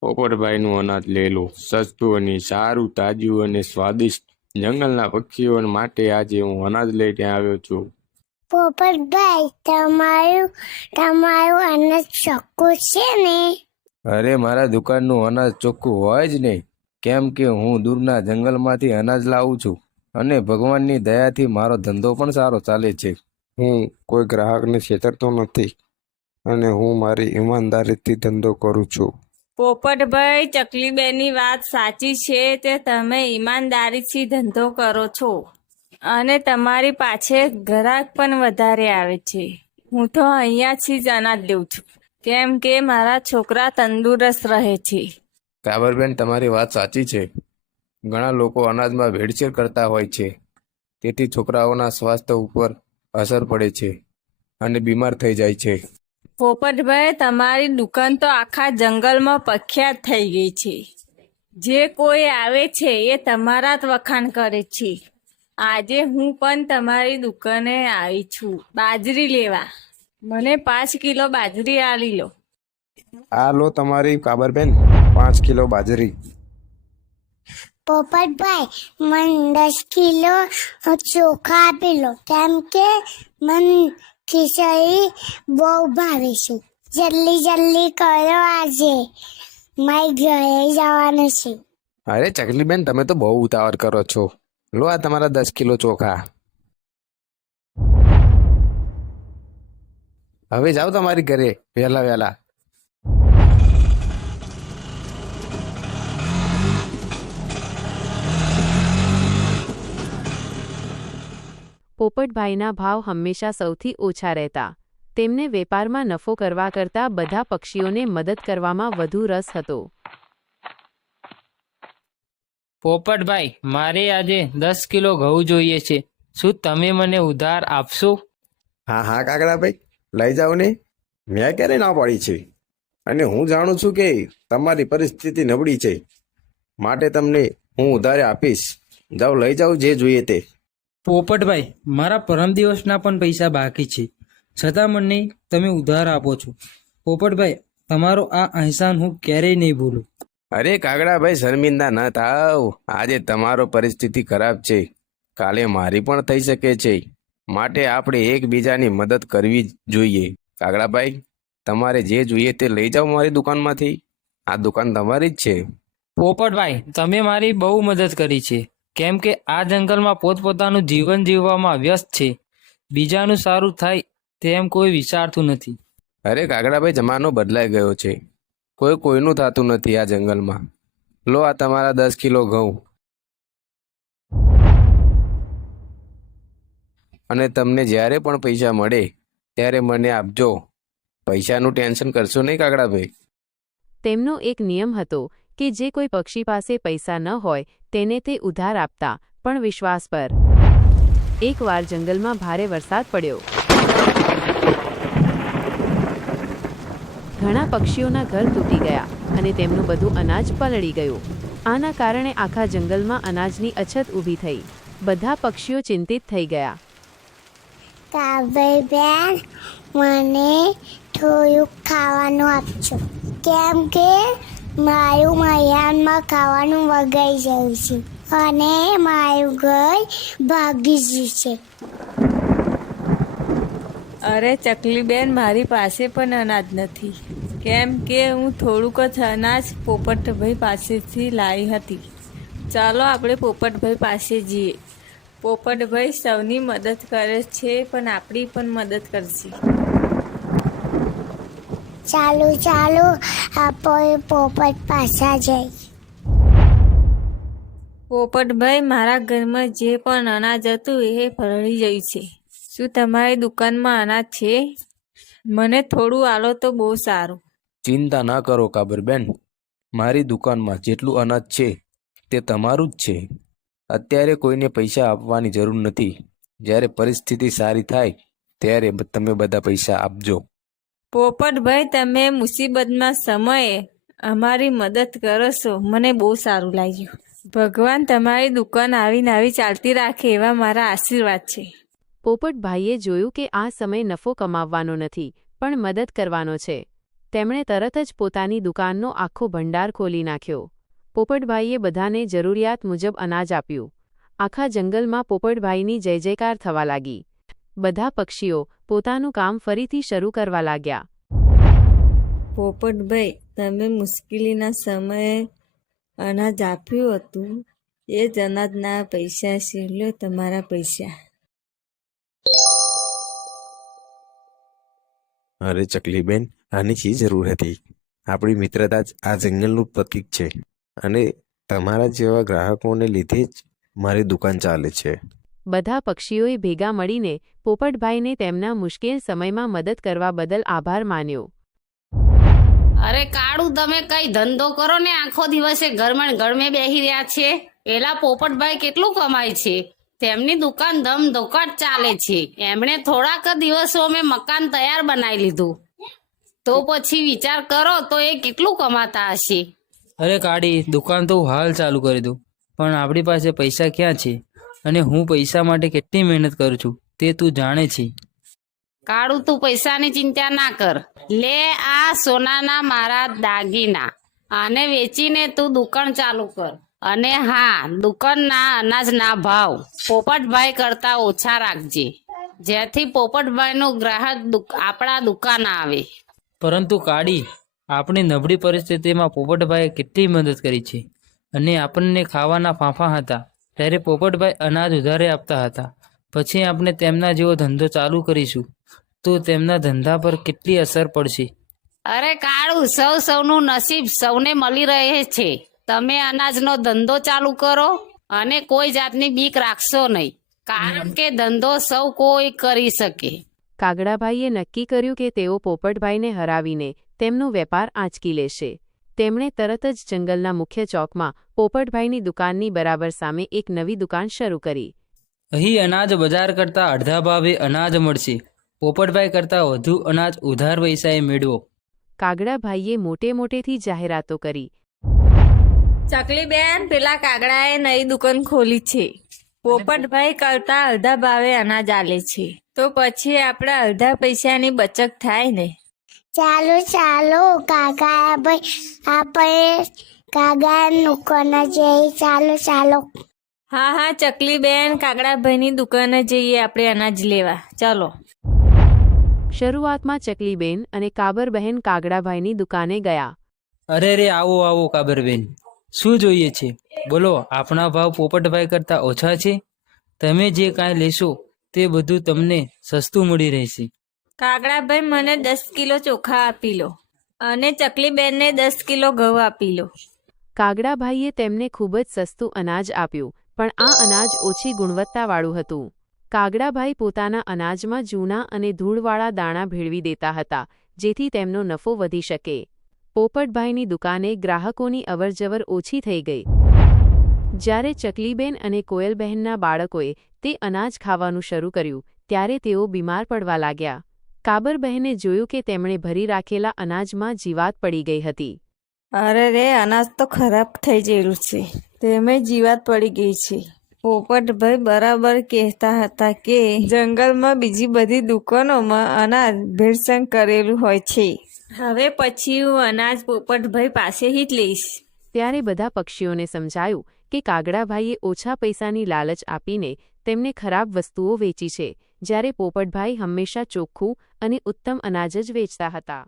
પોપટભાઈનું અનાજ લેલું સસ્તું અને સારું તાજું અને સ્વાદિષ્ટ. જંગલના પક્ષીઓ માટે આજે હું અનાજ લઈ ત્યાં આવ્યો છું. પોપટભાઈ તમારું તમારું અનાજ ચોખ્ખું છે ને? અરે મારા દુકાનનું અનાજ ચોખ્ખું હોય જ નહીં. કેમ કે હું દૂરના જંગલમાંથી અનાજ લાવું છું અને ભગવાનની દયાથી મારો ધંધો પણ સારો ચાલે છે. હું કોઈ ગ્રાહકને છેતરતો નથી અને હું મારી ઈમાનદારીથી ધંધો કરું છું. પોપટભાઈ ચકલીબેનની વાત સાચી છે તે તમે ઈમાનદારીથી ધંધો કરો છો અને તમારી પાછે ગ્રાહક પણ વધારે આવે છે. હું તો અહીંયાથી જ અનાજ લઉં છું કેમ કે મારા છોકરા તંદુરસ્ત રહે છે. કાબરબેન તમારી વાત સાચી છે. ઘણા લોકો અનાજમાં ભેળસેળ કરતા હોય છે. તેથી છોકરાઓના સ્વાસ્થ્ય ઉપર અસર પડે છે અને બીમાર થઈ જાય છે. પોપટભાઈ તમારી દુકાન તો આખા જંગલમાં પ્રખ્યાત થઈ ગઈ છે. જે કોઈ આવે છે એ તમારા જ વખાણ કરે છે. આજે હું પણ તમારી દુકાને આવી છું. બાજરી લેવા. મને પાંચ કિલો બાજરી આલી લો. આ લો તમારી કાબરબેન પાંચ કિલો બાજરી. પોપટભાઈ મને દસ કિલો ચોખા આપી લો કેમ કે મને ખીચડી બહુ ભાવે છે. જલ્દી જલ્દી કરો આજે. મારી ઘરે જવાનું છે. અરે ચકલીબેન, તમે તો બહુ ઉતાવળ કરો છો. લો આ તમારા દસ કિલો ચોખા. હવે જાઓ તમારી ઘરે, વહેલા વહેલા. પોપટભાઈના ભાવ હંમેશા સૌથી ઓછા રહેતા. તેમને વેપારમાં નફો કરવા કરતાં બધા પક્ષીઓને મદદ કરવામાં વધુ રસ હતો. પોપટભાઈ મારે આજે દસ કિલો ઘઉં જોઈએ છે. શું તમે મને ઉધાર આપશો? હા હા કાકડાભાઈ લઈ જાઓ ને. મેં ક્યારે ના પાડી છે? અને હું જાણું છું કે તમારી પરિસ્થિતિ નબળી છે. માટે તમને હું ઉધારે આપીશ. જાઓ લઈ જાઓ જે જોઈએ તે. પોપટભાઈ મારા પરમ દિવસના પણ પૈસા બાકી છે. છતાં મને તમે ઉધાર આપો છો. પોપટભાઈ તમારો આ અહેસાન હું ક્યારેય નહીં ભૂલું. અરે કાગડાભાઈ શર્મિંદા ન થાવ. આજે તમારો પરિસ્થિતિ ખરાબ છે. કાલે મારી પણ થઈ શકે છે. માટે આપણે એકબીજાની મદદ કરવી જ જોઈએ. કાગડાભાઈ તમારે જે જોઈએ તે લઈ જાઓ મારી દુકાનમાંથી. આ દુકાન તમારી જ છે. પોપટભાઈ તમે મારી બહુ મદદ કરી છે. કેમ કે આ જંગલમાં પોતપોતાનું જીવન જીવવામાં વ્યસ્ત છે. બીજાનું સારું થાય તેમ કોઈ વિચારતું નથી. અરે કાગડાભાઈ જમાનો બદલાઈ ગયો છે. કોઈ કોઈનું થતું નથી આ જંગલમાં. લો આ તમારા દસ કિલો ઘઉં. અને તમને જ્યારે પણ પૈસા મળે ત્યારે મને આપજો. પૈસાનું ટેન્શન કરશો નહીં કાગડાભાઈ? તેમનો એક નિયમ હતો કે જે કોઈ પક્ષી પાસે પૈસા ન હોય, તેને તે ઉધાર આપતા, પણ વિશ્વાસ પર. એકવાર જંગલમાં ભારે વરસાદ પડ્યો. ઘણા પક્ષીઓના ઘર તૂટી ગયા અને તેમનું બધું અનાજ પલળી ગયું. આના કારણે આખા જંગલમાં અનાજની અછત ઊભી થઈ. બધા પક્ષીઓ ચિંતિત થઈ ગયા. કાબરબેન મને થોડું ખાવાનું આપજો. કેમ કે મારું મયાનમાં ખાવાનું વગાઈ જાય છે અને મારું ઘર ભાગી ગયું છે. અરે ચકલીબેન, મારી પાસે પણ અનાજ નથી. કેમ કે હું થોડુંક જ અનાજ પોપટભાઈ પાસેથી લાવી હતી. ચાલો આપણે પોપટભાઈ પાસે જઈએ. પોપટભાઈ સૌની મદદ કરે છે, પણ આપણી પણ મદદ કરશે. ચાલો ચાલો આપણે પોપટ પાછા જઈ પોપટભાઈ મારા ઘરમાં જે પણ અનાજ હતું એ ભરળી ગયું છે. શું તમારી દુકાનમાં અનાજ છે? મને થોડું આલો તો બહુ સારું. ચિંતા ના કરો કાબરબેન મારી દુકાનમાં જેટલું અનાજ છે તે તમારું જ છે. અત્યારે કોઈને પૈસા આપવાની જરૂર નથી. જ્યારે પરિસ્થિતિ સારી થાય ત્યારે તમે બધા પૈસા આપજો. પોપટભાઈ તમે મુસીબતમાં સમયે અમારી મદદ કરો છો. મને બહુ સારું લાગ્યું. ભગવાન તમારી દુકાન આવીને આવી ચાલતી રાખે એવા મારા આશીર્વાદ છે. પોપટભાઈએ જોયું કે આ સમય નફો કમાવવાનો નથી, પણ મદદ કરવાનો છે. તેમણે તરત જ પોતાની દુકાનનો આખો ભંડાર ખોલી નાખ્યો. પોપટભાઈએ બધાને જરૂરિયાત મુજબ અનાજ આપ્યું. આખા જંગલમાં પોપટભાઈની જય જયકાર થવા લાગી. બધા પક્ષીઓ પોતાનું કામ ફરીથી શરૂ કરવા લાગ્યા. પોપટભાઈ તમે મુશ્કેલીના સમયે અનાજ આપ્યું હતું? એ જ અનાજના પૈસા છે. તમારા પૈસા. અરે ચકલીબેન આની શી જરૂર હતી? આપણી મિત્રતા જ આ જંગલનું પ્રતીક છે. અને તમારા જેવા ગ્રાહકોને લીધે જ મારી દુકાન ચાલે છે. બધા પક્ષીઓએ ભેગા મળીને પોપટભાઈને તેમના મુશ્કેલ સમયમાં મદદ કરવા બદલ આભાર માન્યો. અરે કાળું તમે કઈ ધંધો કરો ને આખો દિવસે ઘરમાં ગરમે ઘરમે બેહી રહ્યા છે? પેલા પોપટભાઈ કેટલું કમાય છે? તેમની દુકાન ધમ ધોકાટ ચાલે છે. એમણે થોડાક જ દિવસોમાં મકાન તૈયાર બનાવી લીધું. તો પછી વિચાર કરો તો એ કેટલું કમાતા હશે? અરે કાળી દુકાન તો હાલ ચાલુ કરી દઉં. પણ આપણી પાસે પૈસા ક્યાં છે? અને હું પૈસા માટે કેટલી મહેનત કરું છું તે તું જાણે છે. કાળું તું પૈસાની ચિંતા ના કર. લે આ સોનાના મારા દાગીના આને વેચીને તું દુકાન ચાલુ કર. અને હા દુકાનના અનાજના ભાવ પોપટભાઈ કરતા ઓછા રાખજે. જેથી પોપટભાઈનો ગ્રાહક આપણા દુકાન આવે. પરંતુ કાળી આપણી નબળી પરિસ્થિતિમાં પોપટભાઈએ કેટલી મદદ કરી છે? અને આપણને ખાવાના ફાંફા હતા. ત્યારે પોપટભાઈ અનાજ ઉધારે આપતા હતા. પછી આપણે તેમના જેવો ધંધો ચાલુ કરીશું. તો તેમના ધંધા પર કેટલી અસર પડશે? અરે કાળું સૌ સૌનું નસીબ સૌને મળી રહે છે. તમે અનાજનો ધંધો ચાલુ કરો અને કોઈ જાતની બીક રાખશો નહીં. કારણ કે ધંધો સૌ કોઈ કરી શકે. કાગડાભાઈએ નક્કી કર્યું કે તેઓ પોપટભાઈને હરાવીને તેમનો વેપાર આંચકી લેશે. તેમણે તરત જ જંગલના મુખ્ય ચોકમાં પોપટભાઈની દુકાનની બરાબર સામે એક નવી દુકાન શરૂ કરી. અહીં અનાજ બજાર કરતાં અડધા ભાવે અનાજ મળશે. પોપટભાઈ કરતાં વધુ અનાજ ઉધાર પૈસાએ મેળવો. કાગડાભાઈએ મોટે મોટેથી જાહેરાતો કરી. ચકલી બેન પેલા કાગડાએ નવી દુકાન ખોલી છે. પોપટભાઈ કરતા અડધા ભાવે અનાજ આલે છે. તો પછી આપણા અડધા પૈસાની બચત થાય ને. ચાલો ચાલો કાકા ભાઈ આપણે કાકા દુકાને જઈએ. ચાલો ચાલો. હા હા ચકલી બેન કાગડાભાઈની દુકાને જઈએ આપણે અનાજ લેવા. ચાલો. શરૂઆતમાં ચકલીબેન અને કાબરબહેન કાગડાભાઈની દુકાને ગયા. અરે રે આવો આવો કાબરબેન શું જોઈએ છે? બોલો આપણા ભાવ પોપટભાઈ કરતાં ઓછા છે? તમે જે કાંઈ લેશો તે બધું તમને સસ્તું મળી રહેશે. કાગડાભાઈ, મને દસ કિલો ચોખા આપી લો. અને ચકલી બેનને દસ કિલો ઘઉં આપી લો. કાગડાભાઈએ તેમને ખૂબ જ સસ્તું અનાજ આપ્યું, પણ આ અનાજ ઓછી ગુણવત્તાવાળું હતું. કાગડાભાઈ પોતાના અનાજમાં જૂના અને ધૂળવાળા દાણા ભેળવી દેતા હતા, જેથી તેમનો નફો વધી શકે. પોપટભાઈની દુકાને ગ્રાહકોની અવરજવર ઓછી થઈ ગઈ. જ્યારે ચકલીબેન અને કોયલબહેનના બાળકોએ તે અનાજ ખાવાનું શરૂ કર્યું, ત્યારે તેઓ બીમાર પડવા લાગ્યા. કાબરબહેને જોયું કે તેમણે ભરી રાખેલા અનાજમાં જીવાત પડી ગઈ હતી. અરે રે અનાજ તો ખરાબ થઈ ગયેલું છે. તેમે જીવાત પડી ગઈ છે. પોપટભાઈ બરાબર કહેતા હતા કે જંગલમાં બીજી બધી દુકાનોમાં અનાજ ભેળસેળ કરેલું હોય છે. હવે પછી હું અનાજ પોપટભાઈ પાસેથી જ લઈશ. ત્યારે બધા પક્ષીઓને સમજાયું કે કાગડાભાઈએ ઓછા પૈસાની લાલચ આપીને તેમને ખરાબ વસ્તુઓ વેચી છે. જ્યારે પોપટભાઈ હંમેશા ચોખ્ખું અને ઉત્તમ અનાજ જ વેચતા હતા.